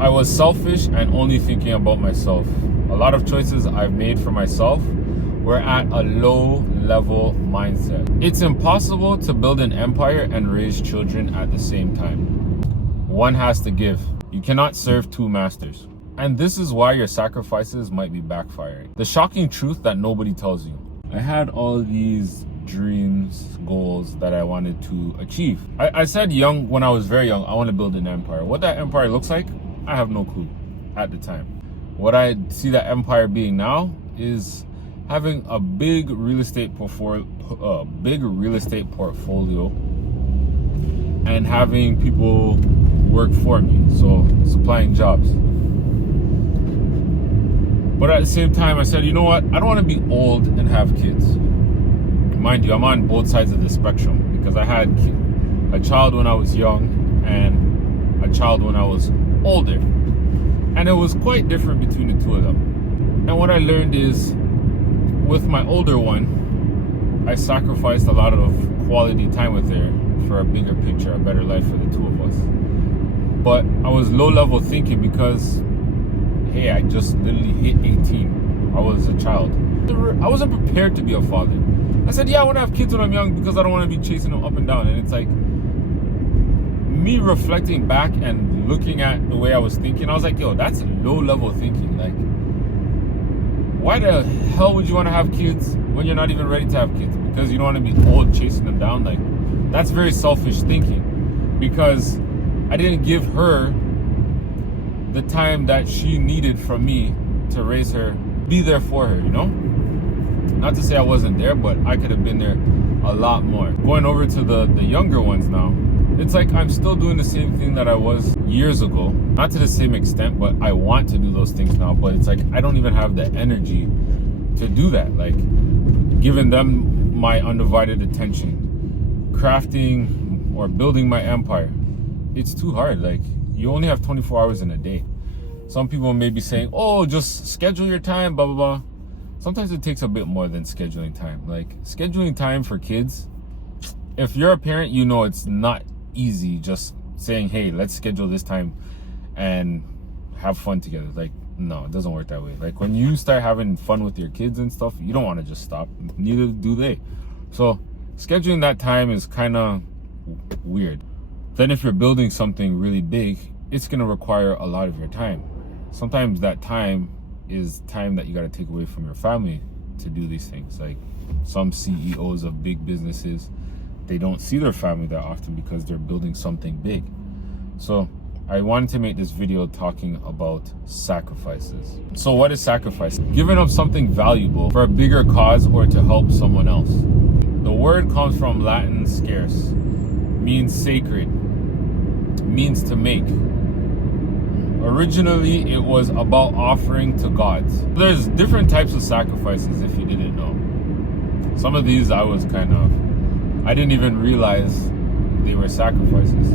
I was selfish and only thinking about myself. A lot of choices I've made for myself were at a low level mindset. It's impossible to build an empire and raise children at the same time. One has to give. You cannot serve two masters. And this is why your sacrifices might be backfiring. The shocking truth that nobody tells you. I had all these dreams, goals that I wanted to achieve. I said when I was very young, I want to build an empire. What that empire looks like, I have no clue at the time. What I see that empire being now is having a big real estate portfolio, and having people work for me, so supplying jobs. But at the same time, I said, you know what? I don't want to be old and have kids. Mind you, I'm on both sides of the spectrum because I had a child when I was young and a child when I was older. And it was quite different between the two of them. And what I learned is, with my older one, I sacrificed a lot of quality time with her for a bigger picture, a better life for the two of us. But I was low level thinking because, hey, I just literally hit 18. I was a child. I wasn't prepared to be a father. I said, yeah, I want to have kids when I'm young because I don't want to be chasing them up and down. And it's like, me reflecting back and looking at the way I was thinking, I was like, yo, that's low level thinking. Like, why the hell would you want to have kids when you're not even ready to have kids? Because you don't want to be old chasing them down? Like, that's very selfish thinking, because I didn't give her the time that she needed from me to raise her, be there for her, you know? Not to say I wasn't there, but I could have been there a lot more. Going over to the younger ones now, it's like I'm still doing the same thing that I was years ago. Not to the same extent, but I want to do those things now. But it's like I don't even have the energy to do that. Like, giving them my undivided attention, crafting or building my empire, it's too hard. Like, you only have 24 hours in a day. Some people may be saying, oh, just schedule your time, blah, blah, blah. Sometimes it takes a bit more than scheduling time. Like, scheduling time for kids, if you're a parent, you know it's not easy just saying, hey, let's schedule this time and have fun together. Like, no, it doesn't work that way. Like, when you start having fun with your kids and stuff, you don't want to just stop. Neither do they. So scheduling that time is kind of weird. Then if you're building something really big, it's going to require a lot of your time. Sometimes that time is time that you got to take away from your family to do these things. Like, some CEOs of big businesses, they don't see their family that often because they're building something big. So I wanted to make this video talking about sacrifices. So what is sacrifice? Giving up something valuable for a bigger cause or to help someone else. The word comes from Latin scarce, means sacred, means to make. Originally, it was about offering to gods. There's different types of sacrifices, if you didn't know. Some of these I didn't even realize they were sacrifices.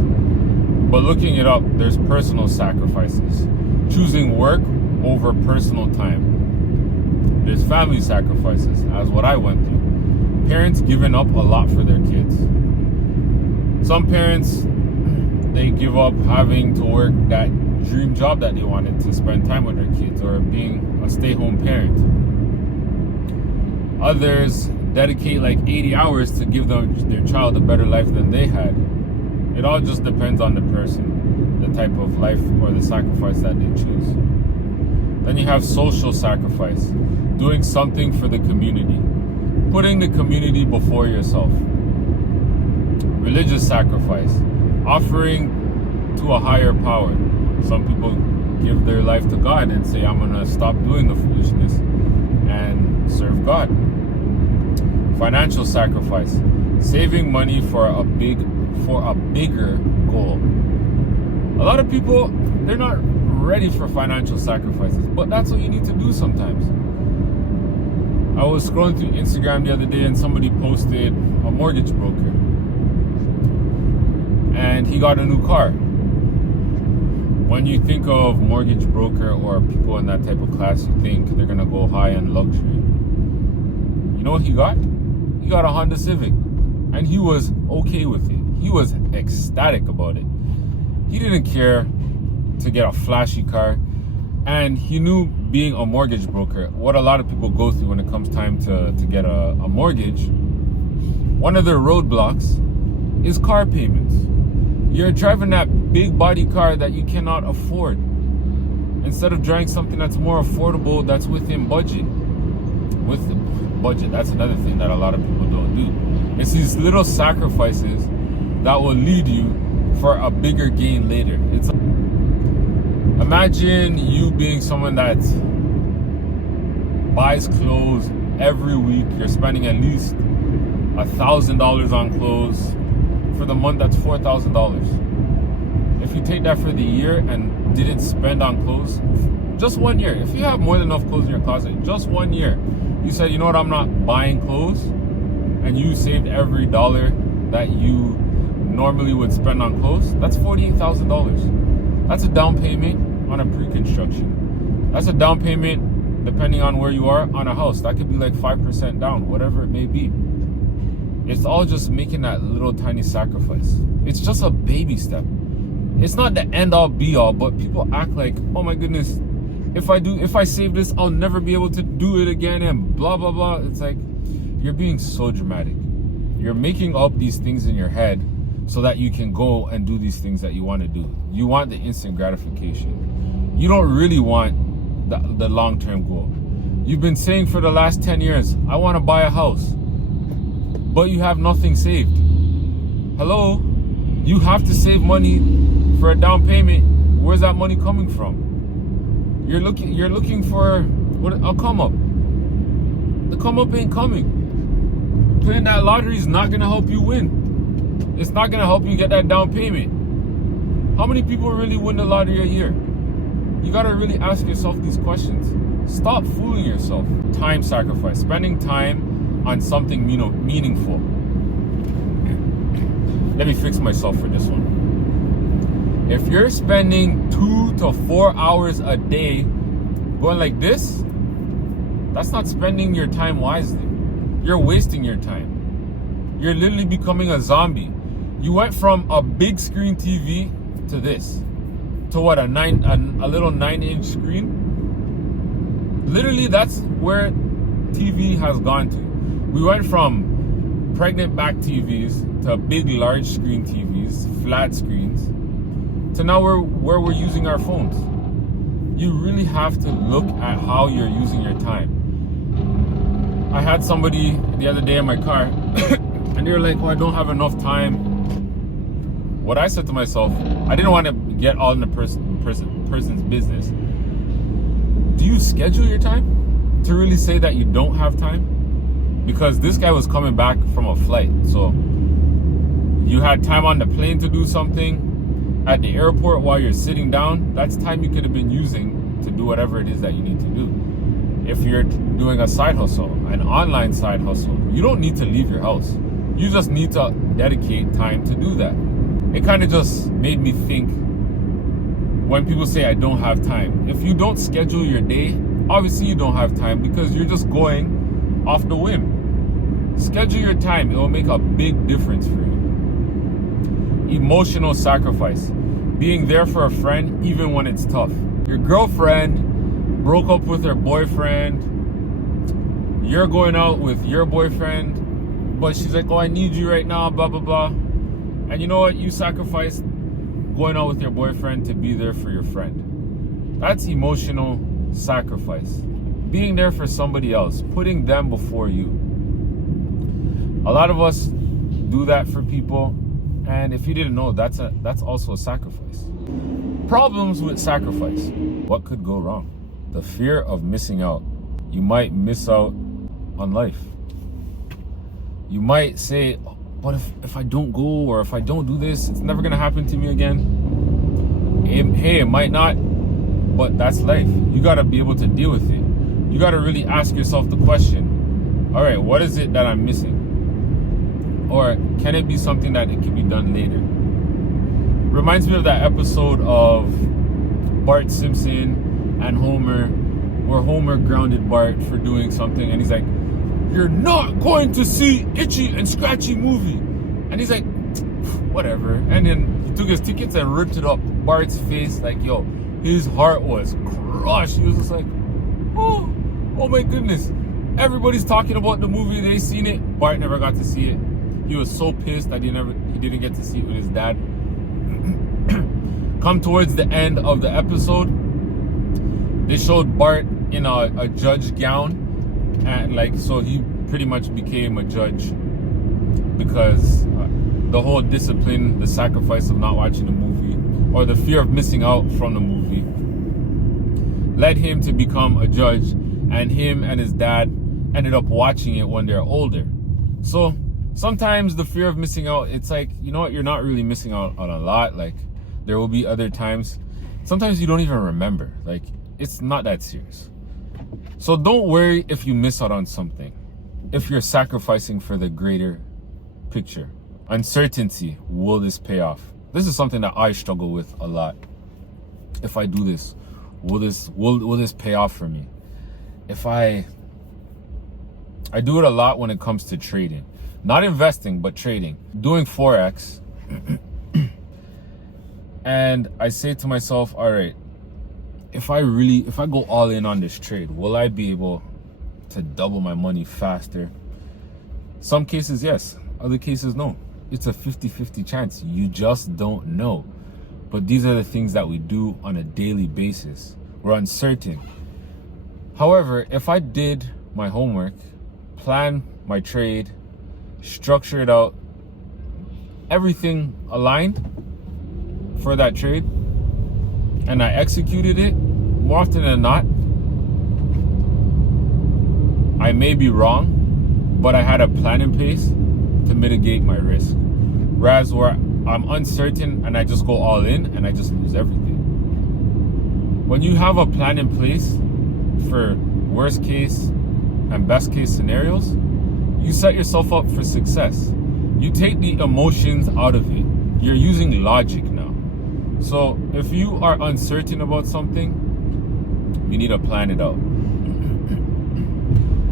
But looking it up, there's personal sacrifices. Choosing work over personal time. There's family sacrifices, as what I went through. Parents giving up a lot for their kids. Some parents, they give up having to work that dream job that they wanted to spend time with their kids, or being a stay-home parent. Others dedicate like 80 hours to give their child a better life than they had. It all just depends on the person, the type of life or the sacrifice that they choose. Then you have social sacrifice, doing something for the community, putting the community before yourself. Religious sacrifice, offering to a higher power. Some people give their life to God and say, I'm gonna stop doing the foolishness and serve God. Financial sacrifice, saving money for a bigger goal. A lot of people, they're not ready for financial sacrifices, but that's what you need to do sometimes. I was scrolling through Instagram the other day and somebody posted a mortgage broker, and he got a new car. When you think of mortgage broker or people in that type of class, you think they're gonna go high end luxury. You know what he got? He got a Honda Civic, and he was okay with it. He was ecstatic about it. He didn't care to get a flashy car. And he knew, being a mortgage broker, what a lot of people go through when it comes time to get a mortgage. One of their roadblocks is car payments. You're driving that big body car that you cannot afford, instead of driving something that's more affordable, that's within budget. With the budget, that's another thing that a lot of people don't do. It's these little sacrifices that will lead you for a bigger gain later. It's imagine you being someone that buys clothes every week. You're spending at least $1,000 on clothes. For the month, that's $4,000. If you take that for the year and didn't spend on clothes, just 1 year. If you have more than enough clothes in your closet, just 1 year, you said, you know what, I'm not buying clothes, and you saved every dollar that you normally would spend on clothes, that's $48,000. That's a down payment on a pre-construction. That's a down payment, depending on where you are, on a house. That could be like 5% down, whatever it may be. It's all just making that little tiny sacrifice. It's just a baby step. It's not the end all be all, but people act like, oh my goodness, if I save this, I'll never be able to do it again, and blah, blah, blah. It's like, you're being so dramatic. You're making up these things in your head so that you can go and do these things that you want to do. You want the instant gratification. You don't really want the long-term goal. You've been saying for the last 10 years, I want to buy a house, but you have nothing saved. Hello? You have to save money for a down payment. Where's that money coming from? You're looking for a come up. The come up ain't coming. Playing that lottery is not gonna help you win. It's not gonna help you get that down payment. How many people really win the lottery a year? You gotta really ask yourself these questions. Stop fooling yourself. Time sacrifice. Spending time on something meaningful. Let me fix myself for this one. If you're spending 2 to 4 hours a day going like this, that's not spending your time wisely. You're wasting your time. You're literally becoming a zombie. You went from a big screen TV to this, to what, a little 9-inch screen. Literally, that's where TV has gone to. We went from pregnant back TVs to big large screen TVs, flat screens, to now where we're using our phones. You really have to look at how you're using your time. I had somebody the other day in my car and they were like, oh, I don't have enough time. What I said to myself, I didn't want to get all in the person's business. Do you schedule your time to really say that you don't have time? Because this guy was coming back from a flight. So you had time on the plane to do something. At the airport while you're sitting down, that's time you could have been using to do whatever it is that you need to do. If you're doing a side hustle, an online side hustle, you don't need to leave your house. You just need to dedicate time to do that. It kind of just made me think, when people say I don't have time, if you don't schedule your day, obviously you don't have time because you're just going off the whim. Schedule your time. It will make a big difference for you. Emotional sacrifice. Being there for a friend even when it's tough. Your girlfriend broke up with her boyfriend. You're going out with your boyfriend, but she's like, oh, I need you right now, blah, blah, blah. And you know what? You sacrificed going out with your boyfriend to be there for your friend. That's emotional sacrifice. Being there for somebody else, putting them before you. A lot of us do that for people, and if you didn't know, that's also a sacrifice. Problems with sacrifice. What could go wrong? The fear of missing out. You might miss out on life. You might say, but if I don't go, or if I don't do this, it's never gonna happen to me again. Hey, it might not, but that's life. You gotta be able to deal with it. You gotta really ask yourself the question, all right, what is it that I'm missing? Or can it be something that it can be done later? Reminds me of that episode of Bart Simpson and Homer, where Homer grounded Bart for doing something, and he's like, you're not going to see Itchy and Scratchy movie. And he's like, whatever. And then he took his tickets and ripped it up Bart's face, like, yo, his heart was crushed. He was just like, oh my goodness. Everybody's talking about the movie. They seen it. Bart never got to see it. He was so pissed that he didn't get to see it with his dad. Come towards the end of the episode, they showed Bart in a judge gown, and like, so he pretty much became a judge because the whole discipline, the sacrifice of not watching the movie, or the fear of missing out from the movie, led him to become a judge, and him and his dad ended up watching it when they're older. So sometimes the fear of missing out, it's like, you know what, you're not really missing out on a lot. Like, there will be other times, sometimes you don't even remember. Like, it's not that serious. So don't worry if you miss out on something, if you're sacrificing for the greater picture. Uncertainty, will this pay off? This is something that I struggle with a lot. If I do this, will this pay off for me? If I do it a lot when it comes to trading. Not investing, but trading. Doing Forex. And I say to myself, all right, if I go all in on this trade, will I be able to double my money faster? Some cases, yes. Other cases, no. It's a 50-50 chance. You just don't know. But these are the things that we do on a daily basis. We're uncertain. However, if I did my homework, plan my trade, structure it out, everything aligned for that trade, and I executed it, more often than not, I may be wrong, but I had a plan in place to mitigate my risk. Whereas where I'm uncertain and I just go all in and I just lose everything. When you have a plan in place for worst case and best case scenarios, you set yourself up for success. You take the emotions out of it. You're using logic now. So if you are uncertain about something, you need to plan it out.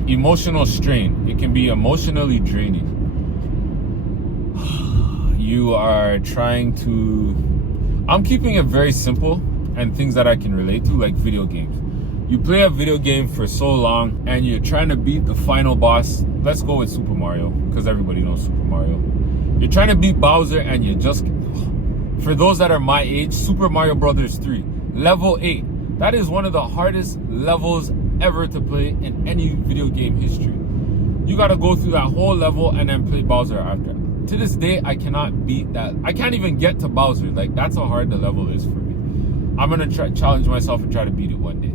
Emotional strain. It can be emotionally draining. You are trying to... I'm keeping it very simple and things that I can relate to, like video games. You play a video game for so long and you're trying to beat the final boss. Let's go with Super Mario, because everybody knows Super Mario. You're trying to beat Bowser and you just... For those that are my age, Super Mario Brothers 3, level 8. That is one of the hardest levels ever to play in any video game history. You gotta go through that whole level and then play Bowser after. To this day, I cannot beat that. I can't even get to Bowser. Like, that's how hard the level is for me. I'm gonna challenge myself and try to beat it one day.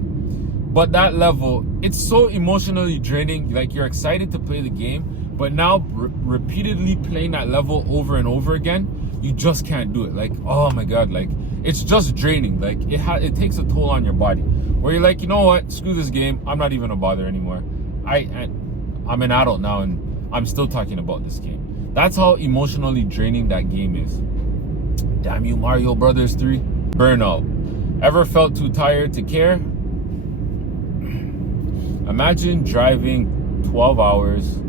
But that level, it's so emotionally draining. Like, you're excited to play the game, but now repeatedly playing that level over and over again, you just can't do it. Like, oh my God, like, it's just draining. Like, it takes a toll on your body, where you're like, you know what, screw this game, I'm not even a bother anymore. I'm an adult now and I'm still talking about this game. That's how emotionally draining that game is. Damn you, Mario Brothers 3. Burnout. Ever felt too tired to care? Imagine driving 12 hours,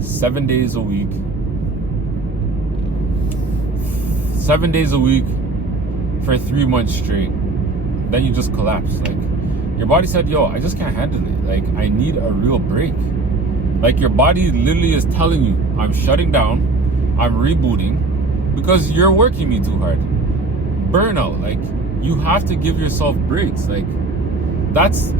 7 days a week, 7 days a week for 3 months straight. Then you just collapse. Like, your body said, yo, I just can't handle it. Like, I need a real break. Like, your body literally is telling you, I'm shutting down, I'm rebooting, because you're working me too hard. Burnout. Like, you have to give yourself breaks. Like, that's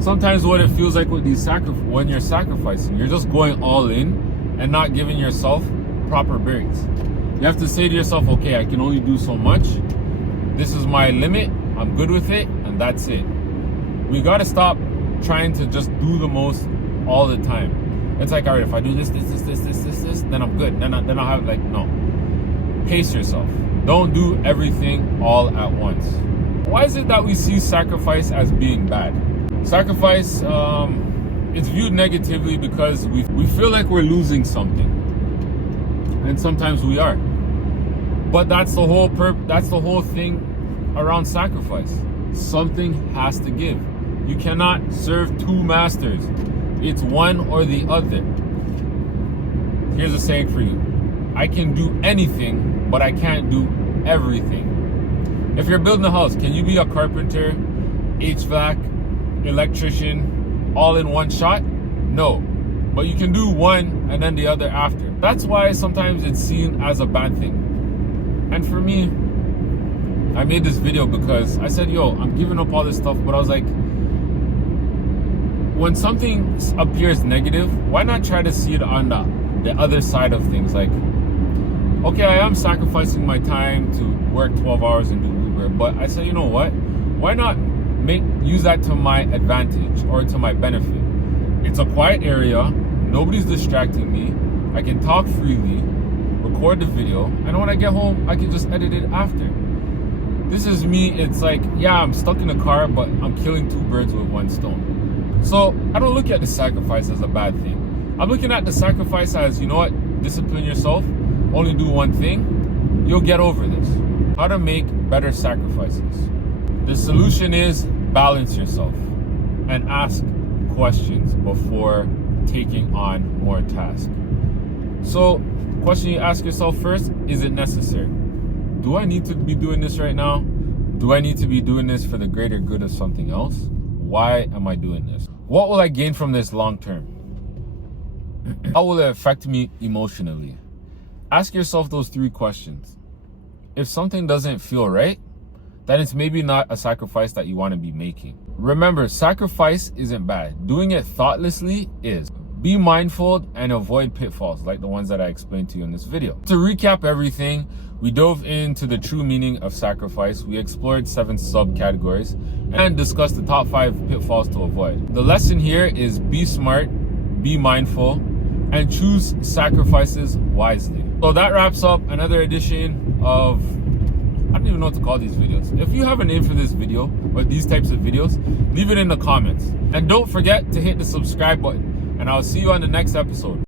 sometimes what it feels like with these when you're sacrificing. You're just going all in and not giving yourself proper breaks. You have to say to yourself, okay, I can only do so much. This is my limit. I'm good with it, and that's it. We got to stop trying to just do the most all the time. It's like, all right, if I do this, then I'm good. Then I'll have, like, no. Pace yourself. Don't do everything all at once. Why is it that we see sacrifice as being bad? Sacrifice, it's viewed negatively because we feel like we're losing something. And sometimes we are. But that's the whole thing around sacrifice. Something has to give. You cannot serve two masters. It's one or the other. Here's a saying for you. I can do anything, but I can't do everything. If you're building a house, can you be a carpenter, HVAC, electrician, all in one shot? No. But you can do one and then the other after. That's why sometimes it's seen as a bad thing. And for me, I made this video because I said, yo, I'm giving up all this stuff, but I was like, when something appears negative, why not try to see it on the other side of things? Like, okay, I am sacrificing my time to work 12 hours and do Uber, but I said, you know what? Why not use that to my advantage or to my benefit? It's a quiet area, nobody's distracting me, I can talk freely, record the video, and when I get home, I can just edit it after. This is me. It's like, yeah, I'm stuck in a car, but I'm killing two birds with one stone. So I don't look at the sacrifice as a bad thing. I'm looking at the sacrifice as, you know what, discipline yourself, only do one thing, you'll get over this. How to make better sacrifices. The solution is balance yourself and ask questions before taking on more tasks. So, question you ask yourself first, is it necessary? Do I need to be doing this right now? Do I need to be doing this for the greater good of something else? Why am I doing this? What will I gain from this long term? How will it affect me emotionally? Ask yourself those three questions. If something doesn't feel right, then it's maybe not a sacrifice that you want to be making. Remember, sacrifice isn't bad. Doing it thoughtlessly is. Be mindful and avoid pitfalls like the ones that I explained to you in this video. To recap everything, we dove into the true meaning of sacrifice. We explored 7 subcategories and discussed the top 5 pitfalls to avoid. The lesson here is be smart, be mindful, and choose sacrifices wisely. So that wraps up another edition of, I don't even know what to call these videos. If you have a name for this video or these types of videos, leave it in the comments. And don't forget to hit the subscribe button. And I'll see you on the next episode.